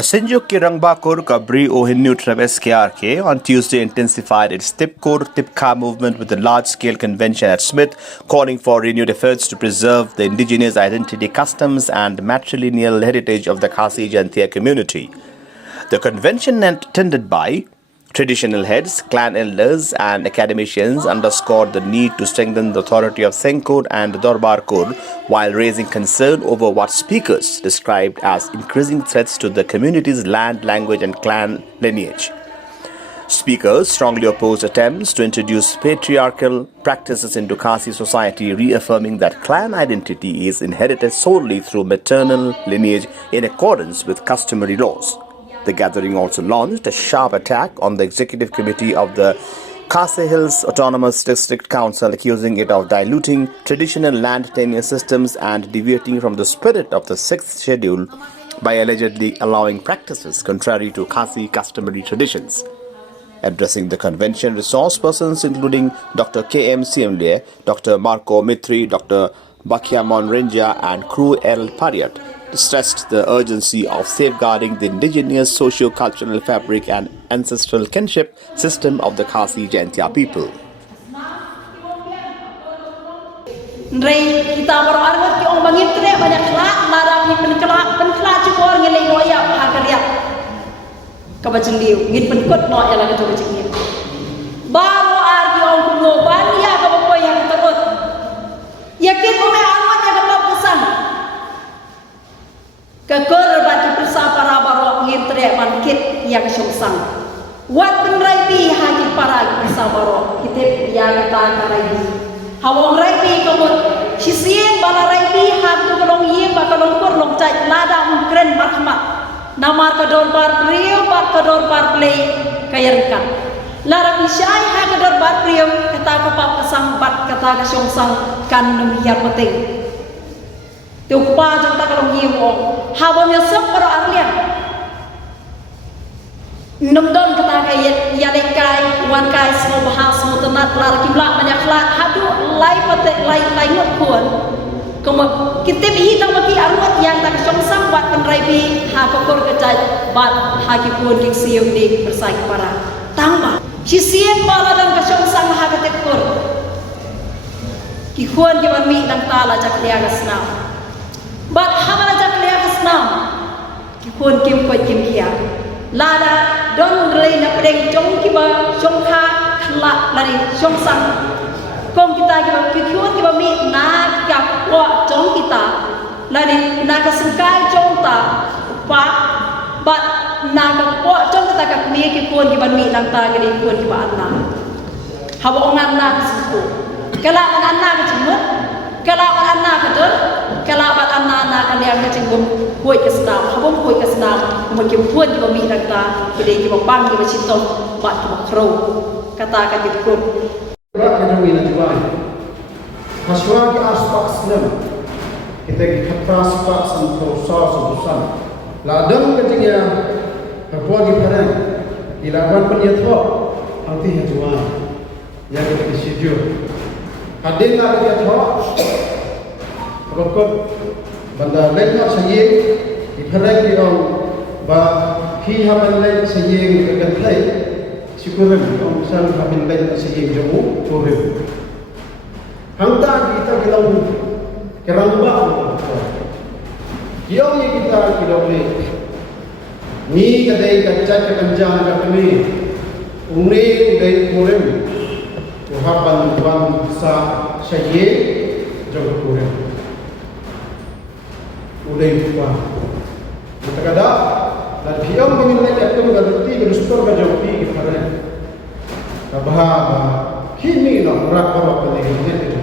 The Sinjuk Kirangbakur Kabri Ohinnu Traves KRK on Tuesday intensified its Tipkur Tipkha movement with a large-scale convention at Smith, calling for renewed efforts to preserve the indigenous identity, customs and matrilineal heritage of the Khasi Jaintia community. The convention, attended by traditional heads, clan elders and academicians, underscored the need to strengthen the authority of Senkur and Dorbarkur while raising concern over what speakers described as increasing threats to the community's land, language and clan lineage. Speakers strongly opposed attempts to introduce patriarchal practices into Khasi society, reaffirming that clan identity is inherited solely through maternal lineage in accordance with customary laws. The gathering also launched a sharp attack on the executive committee of the Khasi Hills Autonomous District Council, accusing it of diluting traditional land tenure systems and deviating from the spirit of the 6th schedule by allegedly allowing practices contrary to Khasi customary traditions. Addressing the convention, resource persons including Dr. K.M. Siemle, Dr. Marco Mitri, Dr. Bakhyamon Renja and Crew L. Pariat stressed the urgency of safeguarding the indigenous socio-cultural fabric and ancestral kinship system of the Khasi Jaintia people. Kekor batu persa para barok ngin teriak bangkit yang sungsang. Wat penraibi haji para persa barok kitip yang ta karaibi. Hawong raibi komut sisien bala raibi hak tu kolong ye ba kolong kur long cai lada mukren marhmat. Namar kador bar priyo bar kador bar play kayarkan. Lara bisyai hak kador bar priyo kata kapap kesang bat kata ka sungsang kan numiyar penting. Tupa jang ta kalong yiwo hawa nyesep para arlian nomdon kata kay yadekai wan kai semua bahas semua tenat lar kimla banyak lar hadu lai pate lai ngot kuan komo kitip hi tang maki arwat yang tak songsang buat penraibi ha kokor kecai bat ha ki kuan ki siu di bersai para tangma sisien bala dan kasongsang ha kitipkur ki kuan ki ban mi dan tala jak dia gasna Bat hamala jak liya kasnam, kipun kim koi kim kia. Lada don rei na pedeng jong kiba jong kha khala lari jong sang. Kom kita kiba kipun kiba mi na kya kwa jong kita. Lari na kasungkai jong ta pa bat na kwa jong kita kak mi kipun kiba mi nang ta gini kipun kiba anna. Hawa ongan na kasuku. Kala anna kecemut. Kalau anak itu, kalau anak kalian kecinggung, kuat kesenam, habung kuat kesenam, mungkin kuat juga minat kita, jadi kita bang kita cinta, buat kita keruh, katakan itu pun. Berat kita minat juga. Masyarakat kita aspak senam, kita kita aspak sentosa sentosan. Ladang ketingnya, berbuat di perang, dilakukan penyertok, artinya juga, yang kita disediakan. Hadir nak dia thok, rokok benda lain nak sayang, diperang dia orang, bah khi haman lain sayang dengan lain, syukuran orang besar haman lain sayang jemu, turun. Hangta kita kalau keramba, dia yang kita boleh, ni kadai kacak kencang kami, umri kadai turun. Tuhan Tuhan sa saya jauh kurang. Ulai tuan. Kita kata, dan kiam pemilik itu mengerti berustur berjauh di kerana. Bahwa kini nak berat orang penting itu.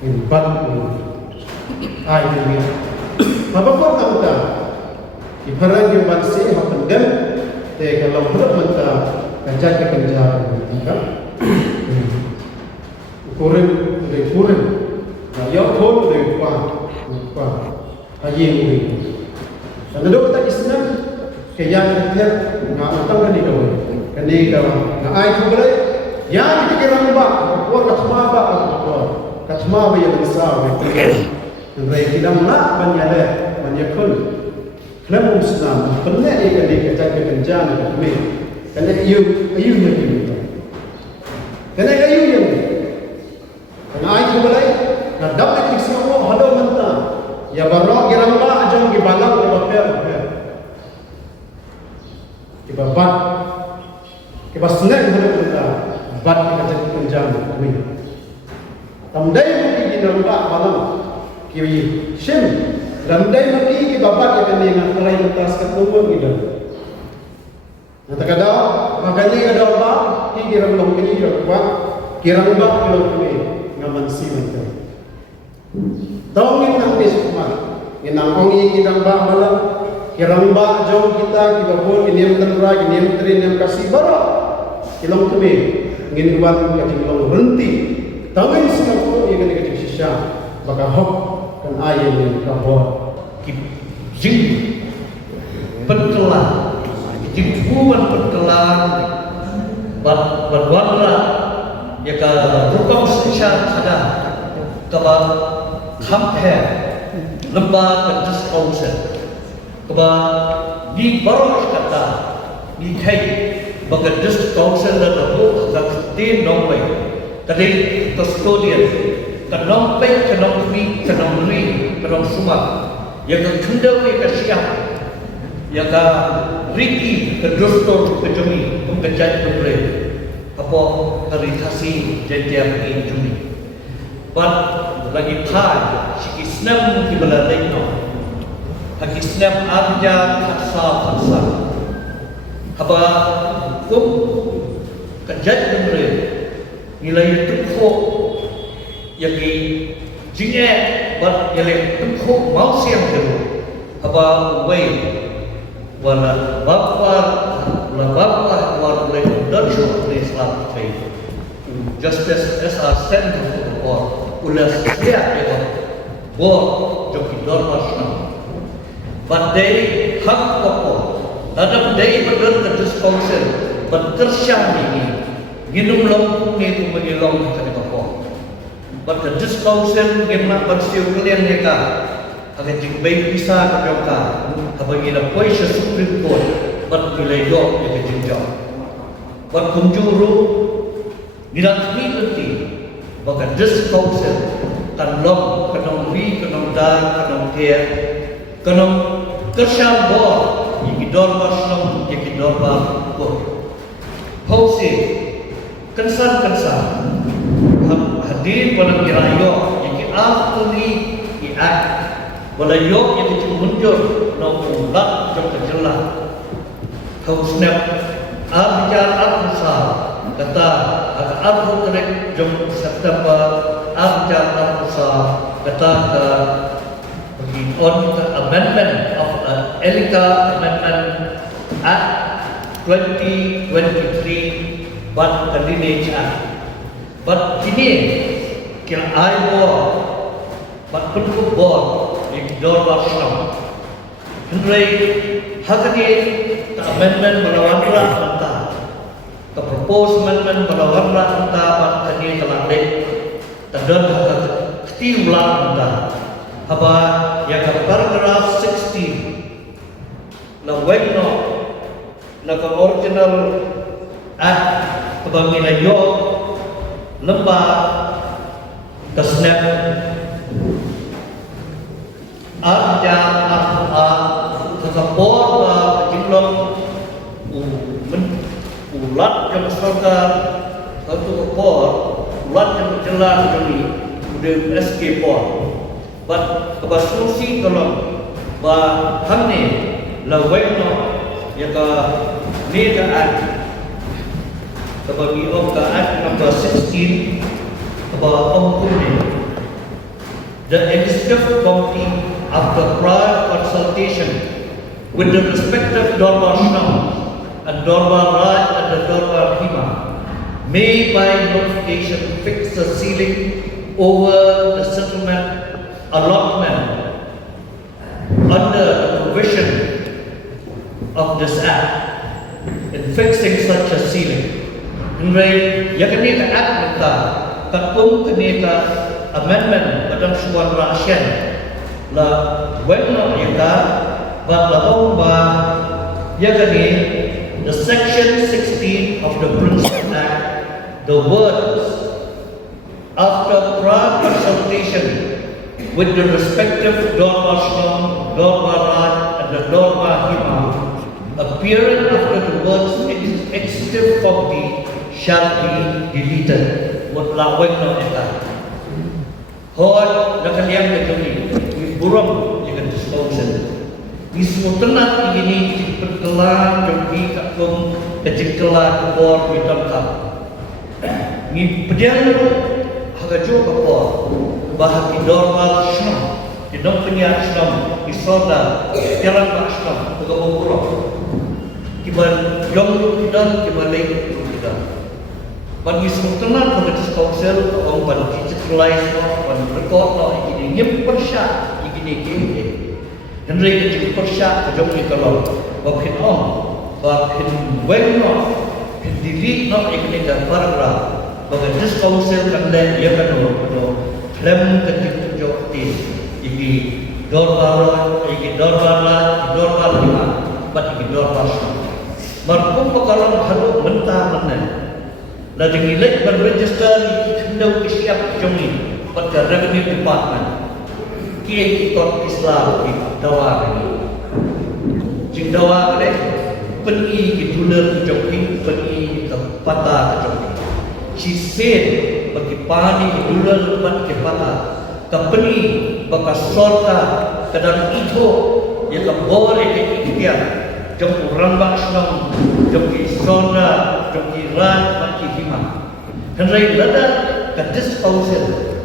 Imbat ai ini. Apa pun kita. Di perang yang masih hapendem, kalau berat kita kerja kita. Kurang, lebih kurang. Yang pun lebih kuat. Aje lebih. Dan itu kita Islam kejadian kita nak tahu kan itu. Kan ini kalau nak ayat boleh. Yang kita kira mbak, kuat katma mbak, katma yang besar. Dan kita tidak nak banyak kul. Kenapa Islam? Pernah dia kena kata kenjana ke kami. Kena ayu yang itu. Kena ayu yang itu. Kena ayu balai. Nak dapat semua hado mentah. Ya barok giramba aja di balang di bapel. Di babat. Di basnek hado mentah. Bat kata kenjana kami. Tamdai mungkin di giramba balang. Kiri sim. Ramdai mati ke babat yang dengan terai letas ketumbuh gitu. Nanti kadang makanya kadang apa? Kira belum kini kuat, kira belum kini ngaman si macam. Tahu ni nanti semua. Inang ongi kita bah malam, kira bah jauh kita pun ini mentera, ini menteri, ini kasih barat. Kilong kami ingin buat kacang kilong berhenti. Tahu ni semua ini kena kacang sisa, bakal hok. Dan ayat yang kabur jing pentelan jing bukan pentelan berwarna ya ke rukam sisa ada keba kamper lembah ke diskonsen keba di baru kata di kai bagai diskonsen dan aku akan tin nomor tadi custodian kenong pek, kenong mi, kenong ri, kenong sumak. Yang kendali ke siap, yang ke riki, ke dostor, ke jumi, mengejat berberi. Apa dari Khasi Jaintia ini jumi. But lagi pai, si Islam di beladai no. Hak Islam arja khasa. Apa kum kejat berberi. Nilai itu kok yang di jingga buat yang tempuh mau siang dulu apa way wala bapa wala dan syukur Islam faith just as our stand of the war ulas siap ya war joki dormasna but they hak pokok dalam they benar diskonsen bertersyah ini ginum longkung itu menilong kita pokok but the discount gemma bersiu kalian mereka akan jingbai bisa kerja habang ina poisha Supreme Court but nilai dok yang jinjau but kunjuru nilai nanti bahkan discount kanlong kanong ri kanong da kanong kia kanong kerja bor yang didor basnom yang didor bor pausi kensan hadir pada kirayo yang kita ni iat pada yok yang kita muncul nombor jom kejelah kau snap abjar absa kata abu terek jom September abjar absa kata ke bagi on the amendment of Elika Amendment Act 2023 but Candidate Act. But kini kira ayo but bentuk board yang dor Islam. Henry hakani ke amendment melawan rata, ke propose amendment melawan rata but kini telah dek terdor keti ulang rata. Apa yang ke paragraph 16 la wegno la ke original act kebangilan yo lembah kesnap arja kesapor kejinglong ulat yang surga satu kepor ulat yang berjelas ini udah escape por but kebasusi kalau hamne la wegno ya ka ni ka Sebagai Act number 16 about Omkuni, the Executive Committee, after prior consultation with the respective Dorbar Sham and Dorbar Raj and the Dorbar Hima, may by notification fix the ceiling over the settlement allotment under the provision of this Act in fixing such a ceiling. Nilai yang kini ke act kita, katung kini ke amendment dalam suara Russian, la wena kita but the section 16 of the Principal Act, the words, after prior consultation with the respective Dorma Shram, Dorma Raj, and the Dorma Hima, appearing after the words exited from the shall be deleted. What la weng no eta. Hod nakaliang kami, we buram dengan disposal. Di semua tenat ini diperkelan jogi kakung kecikelan kepor mitangkap. Ni pediang hagajo kepor bahagi normal syam. Di dom penyak syam, di soda, tiarang tak syam, pegawai buram. Kiban jom kidan, kiban lagi kidan. Bagi semua tenat pada disposal, orang pada kecikelan, pada rekod, ini nyempersyak, ini kini. Dan mereka juga persyak kejauh ni kalau bakin bakin weng bakin delete ini dan paragraf bagai disposal kan dan ia kan klaim kejauh kejauh ini dorbaran lima bat ini dorbaran markum pekalang harus mentah mana lalu nilai berregister kendau isiap kejauh ni pada revenue department kiai kita Islam di dawa ini, jeng dawa ini, peni di dunia kejoki, peni di patah kejoki. She said bagi pani di dunia lepas ke patah, kapeni bakas sorta kadang itu yang boleh diikhtiar, jom orang baksam, jom sorta, jom ran bagi hima. Henry lada kadis pausen,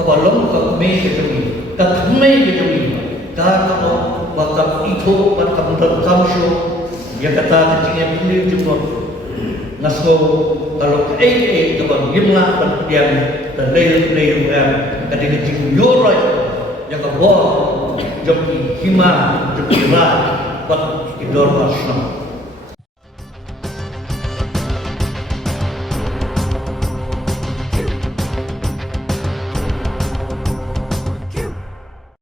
kabalong kami kejoki. Kathmai kejoki, kalau bakal itu bakal terkamsho, dia kata kecilnya pilih cuma ngaso kalau kalau gimna dan layer kadang kecil yoroi yang kebor joki hima joki rat buat idor masam.